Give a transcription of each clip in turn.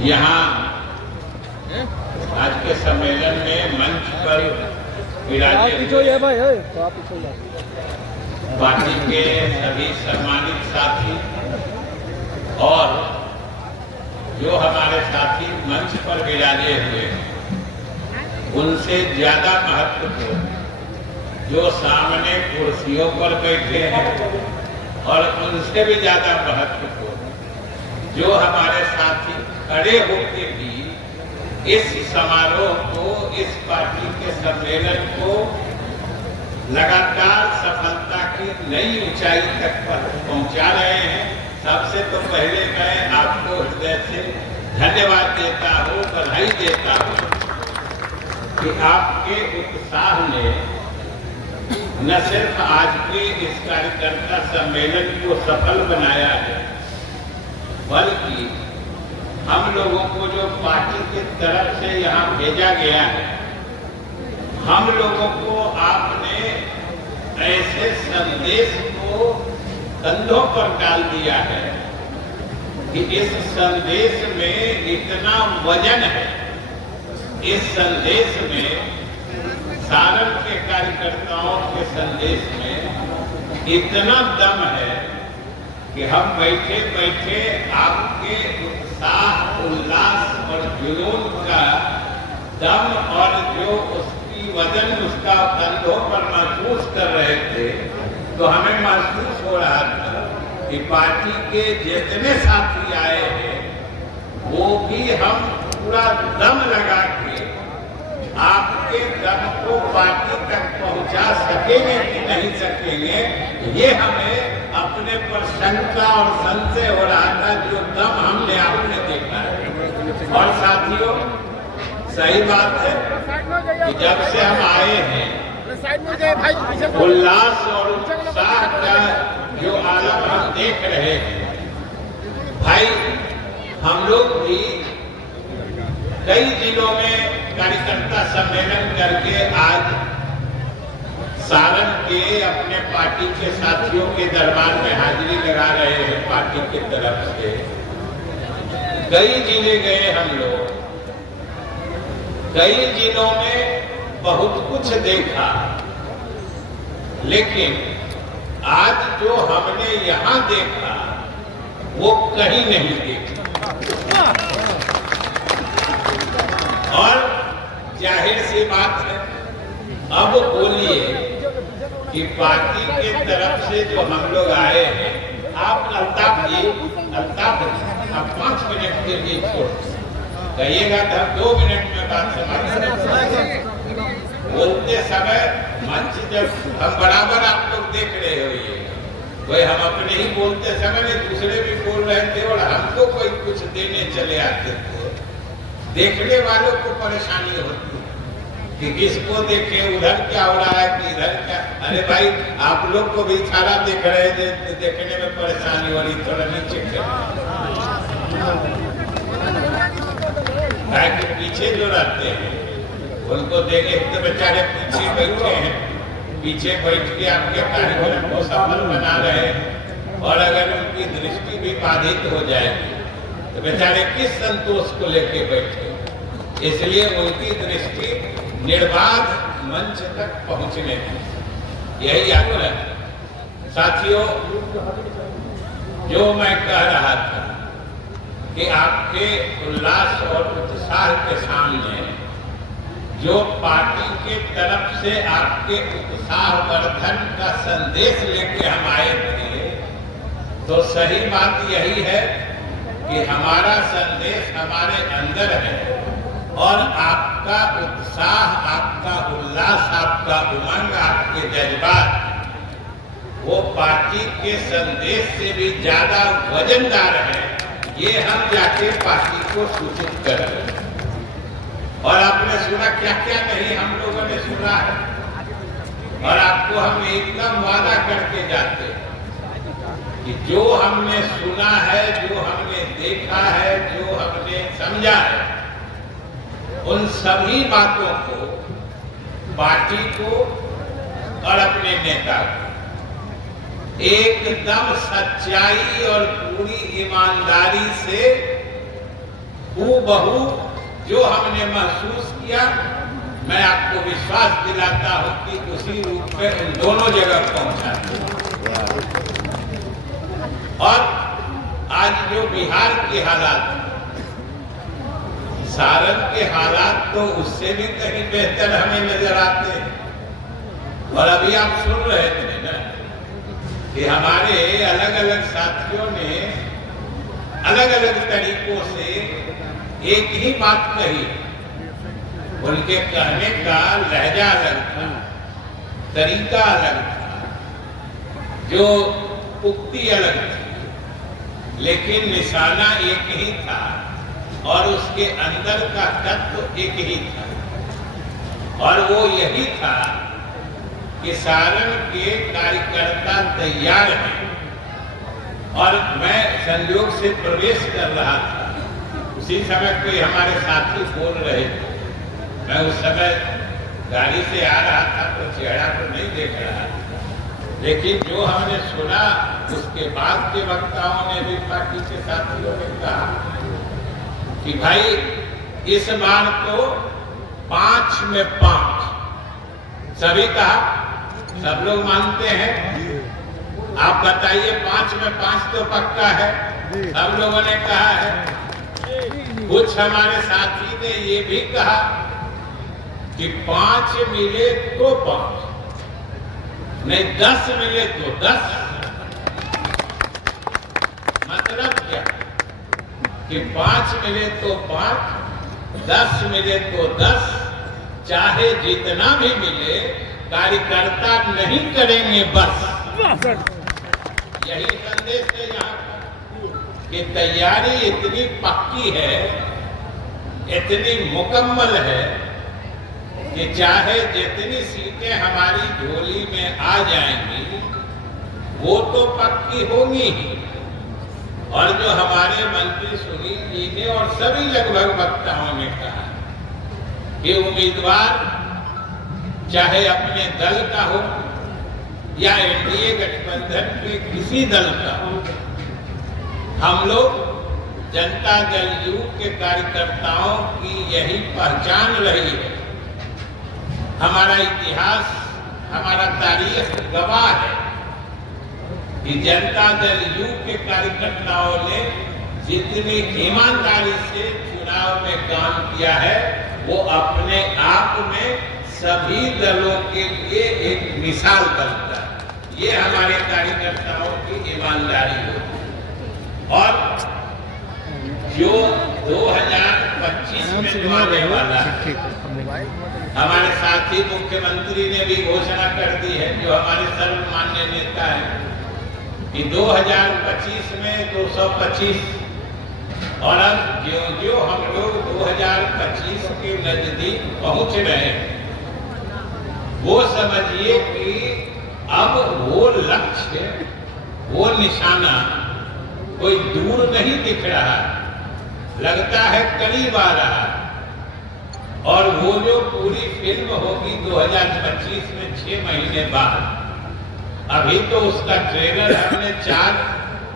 यहाँ आज के सम्मेलन में मंच पर विराजे पार्टी के सभी सम्मानित साथी और जो हमारे साथी मंच पर विराजे हुए हैं, उनसे ज्यादा महत्वपूर्ण जो सामने कुर्सियों पर बैठे हैं और उनसे भी ज्यादा महत्वपूर्ण जो हमारे साथी खड़े होकर भी इस समारोह को, इस पार्टी के सम्मेलन को लगातार सफलता की नई ऊंचाई तक पहुंचा रहे हैं। सबसे तो पहले मैं आपको हृदय से धन्यवाद देता हूं, बधाई देता हूं कि आपके उत्साह ने न सिर्फ आज के इस कार्यकर्ता सम्मेलन को सफल बनाया है, बल्कि हम लोगों को जो पार्टी की तरफ से यहाँ भेजा गया है, हम लोगों को आपने ऐसे संदेश को कंधों पर डाल दिया है कि इस संदेश में इतना वजन है, इस संदेश में, सारण के कार्यकर्ताओं के संदेश में इतना दम है कि हम बैठे बैठे आपके उत्साह, उल्लास और जुनून का दम और जो उसकी वजन उसका कंधों पर महसूस कर रहे थे, तो हमें महसूस हो रहा था कि पार्टी के जितने साथी आए हैं वो भी हम पूरा दम लगा के आपके दम को पार्टी तक पहुंचा सकेंगे कि नहीं सकेंगे, ये हमें अपने पर शंका और संशय हो रहा था, जो दम हमने आपने देखा है। और साथियों, सही बात है कि जब से हम आए हैं, उल्लास और उत्साह का जो आलम हम देख रहे हैं, भाई हम लोग भी कई जिलों में कार्यकर्ता सम्मेलन करके आज सारण के अपने पार्टी के साथियों के दरबार में हाजिरी लगा रहे हैं। पार्टी की तरफ से कई जिले गए हम लोग, कई जिलों में बहुत कुछ देखा, लेकिन आज जो हमने यहाँ देखा वो कहीं नहीं देखा। और जाहिर सी बात है, अब बोलिए कि पार्टी के तरफ से जो हम लोग आए हैं, आप अल्ताफ जी, आप 5 मिनट के लिए छोड़ कहिएगा तो 2 मिनट में बात समाप्त। बोलते समय मंच जब हम बराबर आप लोग देख रहे हो, वही हम अपने ही बोलते समय नहीं, दूसरे भी बोल रहे थे और हमको कोई कुछ देने चले आते थे। देखने वालों को परेशानी होती है कि किसको देखे, उधर क्या हो रहा है कि इधर क्या। अरे भाई, आप लोग को भी इशारा देख रहे थे, देखने में परेशानी हो रही, थोड़ा नीचे कर पीछे जो रहते हैं उनको देखे तो बेचारे पीछे बैठे हैं, पीछे बैठ के आपके कार्यक्रम को सफल बना रहे हैं, और अगर उनकी दृष्टि भी बाधित हो जाएगी तो बेचारे किस संतोष को लेके बैठे। इसलिए उनकी दृष्टि निर्बाध मंच तक पहुंचने की यही आग्रह। साथियों, जो मैं कह रहा था कि आपके उल्लास और उत्साह के सामने जो पार्टी के तरफ से आपके उत्साह वर्धन का संदेश लेके हम आए थे, तो सही बात यही है कि हमारा संदेश हमारे अंदर है और आपका उत्साह, आपका उल्लास, आपका उमंग, आपके जज्बात वो पार्टी के संदेश से भी ज्यादा वजनदार है। ये हम जाके पार्टी को सूचित कर रहे हैं। और आपने सुना क्या क्या नहीं हम लोगों ने सुना है, और आपको हम एकदम वादा करके जाते हैं कि जो हमने सुना है, जो हमने देखा है, जो हमने समझा है, उन सभी बातों को, पार्टी को और अपने नेता को एकदम सच्चाई और पूरी ईमानदारी से हूबहू जो हमने महसूस किया, मैं आपको विश्वास दिलाता हूं कि उसी रूप में उन दोनों जगह पहुंचा। और आज जो बिहार के हालात, सारण के हालात तो उससे भी कहीं बेहतर हमें नजर आते हैं। और अभी आप सुन रहे थे ना कि हमारे अलग अलग साथियों ने अलग अलग तरीकों से एक ही बात कही। उनके कहने का लहजा अलग था, तरीका अलग था, जो उक्ति अलग थी, लेकिन निशाना एक ही था और उसके अंदर का तत्व एक ही था। और वो यही था कि सारण के कार्यकर्ता तैयार हैं। और मैं संयोग से प्रवेश कर रहा था, उसी समय कोई हमारे साथी बोल रहे थे। मैं उस समय गाड़ी से आ रहा था तो चेहरा तो नहीं देख रहा था, लेकिन जो हमने सुना उसके बाद के वक्ताओं ने भी, पार्टी के साथियों ने कहा कि भाई इस बार तो 5 में 5। सभी कहा, सब लोग मानते हैं। आप बताइए 5 में 5 तो पक्का है, सब लोगों ने कहा है। कुछ हमारे साथी ने ये भी कहा कि 5 मिले तो 5, नहीं 10 मिले तो 10। मतलब क्या कि 5 मिले तो 5, 10 मिले तो 10, चाहे जितना भी मिले, कार्यकर्ता नहीं करेंगे बस। यही संदेश है यहाँ कि तैयारी इतनी पक्की है, इतनी मुकम्मल है कि चाहे जितनी सीटें हमारी झोली में आ जाएंगी वो तो पक्की होंगी ही। और जो हमारे मंत्री सुनील जी ने और सभी लगभग वक्ताओं ने कहा कि उम्मीदवार चाहे अपने दल का हो या एनडीए गठबंधन के किसी दल का हो, हम लोग जनता दल यू के कार्यकर्ताओं की यही पहचान रही है। हमारा इतिहास, हमारा तारीख गवाह है कि जनता दल यू के कार्यकर्ताओं ने जितनी ईमानदारी से चुनाव में काम किया है, वो अपने आप में सभी दलों के लिए एक मिसाल बनता है। ये हमारे कार्यकर्ताओं की ईमानदारी होती है। और जो 2025 में आने वाला है, हमारे साथी मुख्यमंत्री ने भी घोषणा कर दी है, जो हमारे सर्वमान्य नेता है, कि 2025 में 225। और अब जो हम लोग 2025 के नजदीक पहुंच रहे हैं, वो समझिए कि अब वो लक्ष्य, वो निशाना कोई दूर नहीं दिख रहा, लगता है करीब आ रहा। और वो जो पूरी फिल्म होगी 2025 में 6 महीने बाद, अभी तो उसका ट्रेलर हमने 4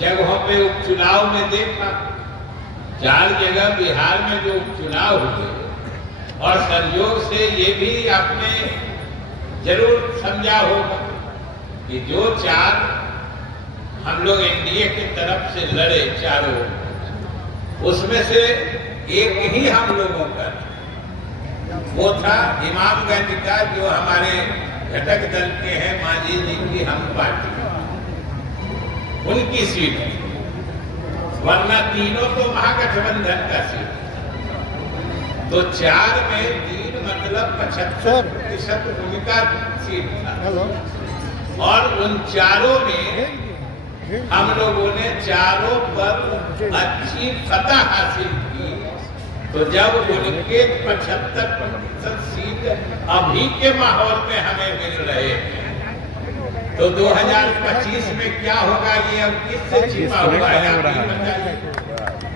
जगहों पे उपचुनाव में देखा। 4 जगह बिहार में जो उपचुनाव हुए, और संयोग से ये भी आपने जरूर समझा होगा कि जो 4 हम लोग एनडीए की तरफ से लड़े चारों, उसमें से एक ही हम लोगों का, वो था इमामगंज का, जो हमारे घटक दल के हैं मांझी जी की हम पार्टी, उनकी सीट है। वरना तीनों तो महागठबंधन का सीट। तो 4 में 3 मतलब 75% उनका सीट था। और उन चारों में हम लोगों ने चारों पर अच्छी फतह हासिल की। तो जब उनके 75% सीट अभी के माहौल में हमें मिल रहे हैं, तो 2025 में क्या होगा, ये अब किससे छिपा हुआ है? आप ही बताइए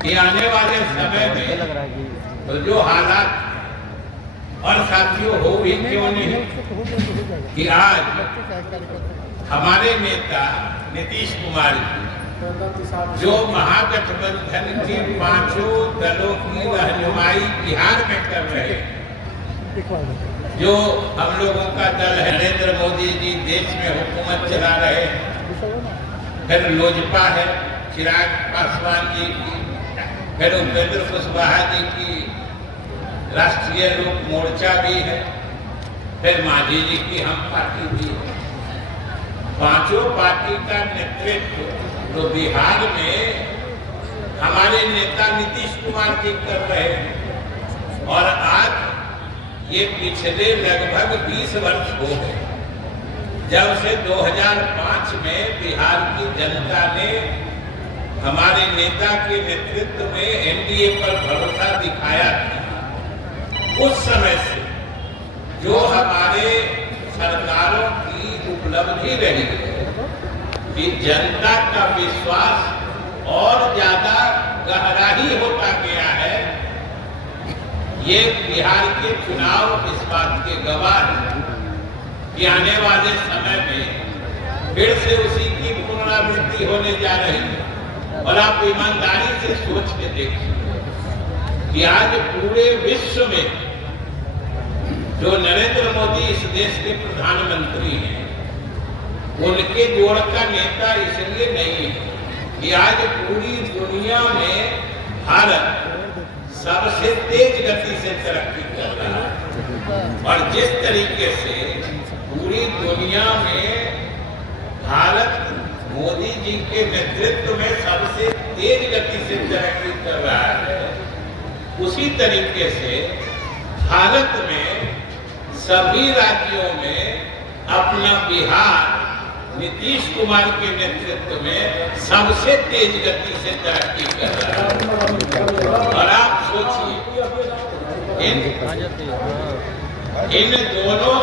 कि आने वाले समय में तो जो हालात, और साथियों हो भी क्यों नहीं कि आज हमारे नेता नीतीश कुमार जी जो महागठबंधन के पांचों दलों की रहनुमाई बिहार में कर रहे हैं, जो हम लोगों का दल है, नरेंद्र मोदी जी देश में हुकूमत चला रहे हैं, फिर लोजपा है चिराग पासवान जी की, फिर उपेंद्र कुशवाहा जी की राष्ट्रीय लोक मोर्चा भी है, फिर मांझी जी की हम पार्टी भी है। पांचों पार्टी का नेतृत्व जो बिहार में हमारे नेता नीतीश कुमार जी कर रहे हैं, और आज ये पिछले लगभग 20 वर्ष हो गए जब से 2005 में बिहार की जनता ने हमारे नेता के नेतृत्व में एनडीए पर भरोसा दिखाया था। उस समय से जो हमारे सरकारों की उपलब्धि रही है कि जनता का विश्वास और ज्यादा गहरा ही होता गया है। ये बिहार के चुनाव इस बात के गवाह हैं कि आने वाले समय में फिर से उसी की पुनरावृत्ति होने जा रही है। और आप ईमानदारी से सोच के देखिए कि आज पूरे विश्व में जो नरेंद्र मोदी इस देश के प्रधानमंत्री हैं, उनके जोड़ का नेता इसलिए नहीं है कि आज पूरी दुनिया में भारत सबसे तेज गति से तरक्की कर रहा है। और जिस तरीके से पूरी दुनिया में भारत मोदी जी के नेतृत्व में सबसे तेज गति से तरक्की कर रहा है, उसी तरीके से भारत में सभी राज्यों में अपना बिहार नीतीश कुमार के नेतृत्व में सबसे तेज गति से तरक्की कर रहा है। और आप सोचिए इन दोनों